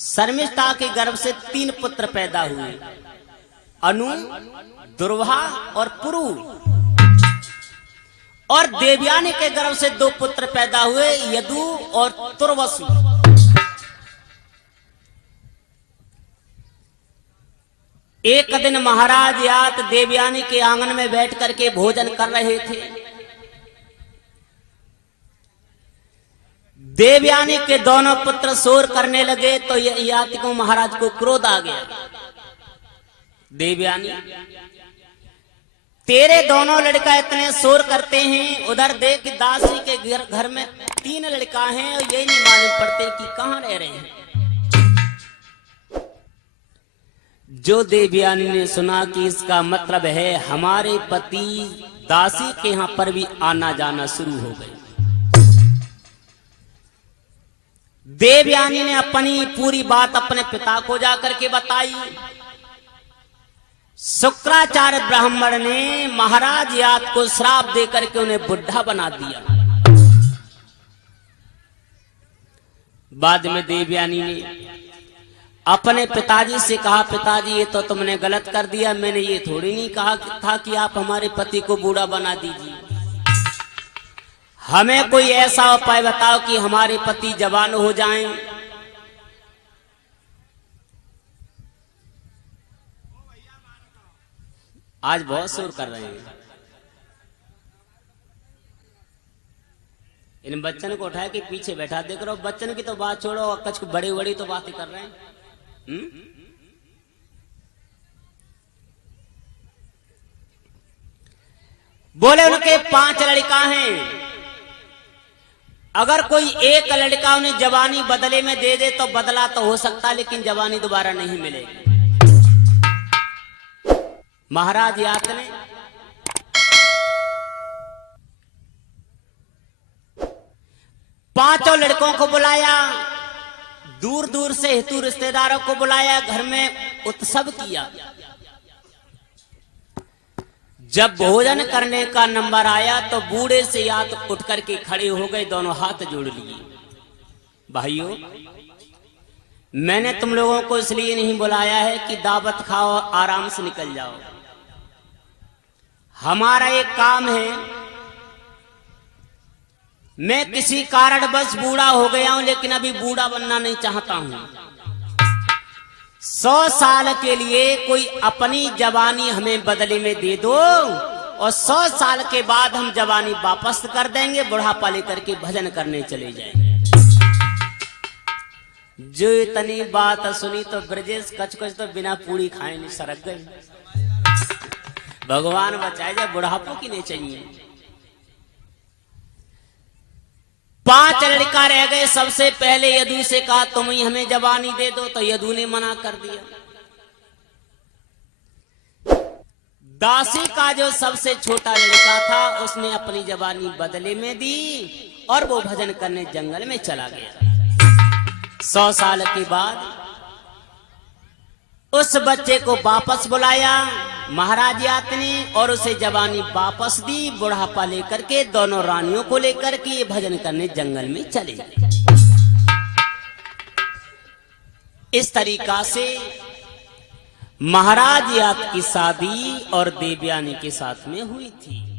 शर्मिष्ठा के गर्भ से 3 पुत्र पैदा हुए, अनु, दुर्वा और पुरु। और देवयानी के गर्भ से 2 पुत्र पैदा हुए, यदु और तुर्वसु। एक दिन महाराज यात देवयानी के आंगन में बैठ करके भोजन कर रहे थे। देवयानी के दोनों पुत्र शोर करने लगे तो यात को महाराज को क्रोध आ गया। देवयानी, तेरे दोनों लड़का इतने शोर करते हैं, उधर देख दासी के घर में 3 लड़का हैं और ये नहीं मालूम पड़ते कि कहां रह रहे हैं। जो देवयानी ने सुना कि इसका मतलब है हमारे पति दासी के यहां पर भी आना जाना शुरू हो गए, देवयानी ने अपनी पूरी बात अपने पिता को जाकर के बताई। शुक्राचार्य ब्राह्मण ने महाराज यात को श्राप देकर के उन्हें बुढ़ा बना दिया। बाद में देवयानी ने अपने पिताजी से कहा, पिताजी ये तो तुमने गलत कर दिया, मैंने ये थोड़ी नहीं कहा था कि आप हमारे पति को बूढ़ा बना दीजिए। हमें कोई ऐसा उपाय बताओ कि हमारे पति जवान हो जाएं। आज बहुत शोर कर रहे हैं। इन बच्चन को उठाए के पीछे बैठा, देख रहे हो बच्चन की तो बात छोड़ो, कुछ बड़ी बड़ी तो बातें कर रहे हैं। बोले उनके 5 लड़का हैं, अगर कोई एक लड़का उन्हें जवानी बदले में दे दे तो बदला तो हो सकता, लेकिन जवानी दोबारा नहीं मिलेगी। महाराज यात ने पांचों लड़कों को बुलाया, दूर दूर से हितू रिश्तेदारों को बुलाया, घर में उत्सव किया। जब भोजन करने का नंबर आया तो बूढ़े से यात उठ करके खड़े हो गए, दोनों हाथ जोड़ लिए। भाइयों, मैंने तुम लोगों को इसलिए नहीं बुलाया है कि दावत खाओ आराम से निकल जाओ। हमारा एक काम है, मैं किसी कारणवश बूढ़ा हो गया हूं, लेकिन अभी बूढ़ा बनना नहीं चाहता हूं। 100 साल के लिए कोई अपनी जवानी हमें बदले में दे दो और 100 साल के बाद हम जवानी वापस कर देंगे, बुढ़ापा लेकर के भजन करने चले जाएंगे। जो इतनी बात सुनी तो ब्रजेश कच तो बिना पूरी खाए नहीं सरक गए। भगवान बचाए जाए, बुढ़ापो की नहीं चाहिए। 5 लड़का रह गए। सबसे पहले यदु से कहा तुम ही हमें जवानी दे दो, तो यदु ने मना कर दिया। दासी का जो सबसे छोटा लड़का था उसने अपनी जवानी बदले में दी और वो भजन करने जंगल में चला गया। 100 साल के बाद उस बच्चे को वापस बुलाया महाराज यात ने और उसे जवानी वापस दी। बुढ़ापा लेकर के दोनों रानियों को लेकर के ये भजन करने जंगल में चले गए। इस तरीका से महाराज यात की शादी और देवयानी के साथ में हुई थी।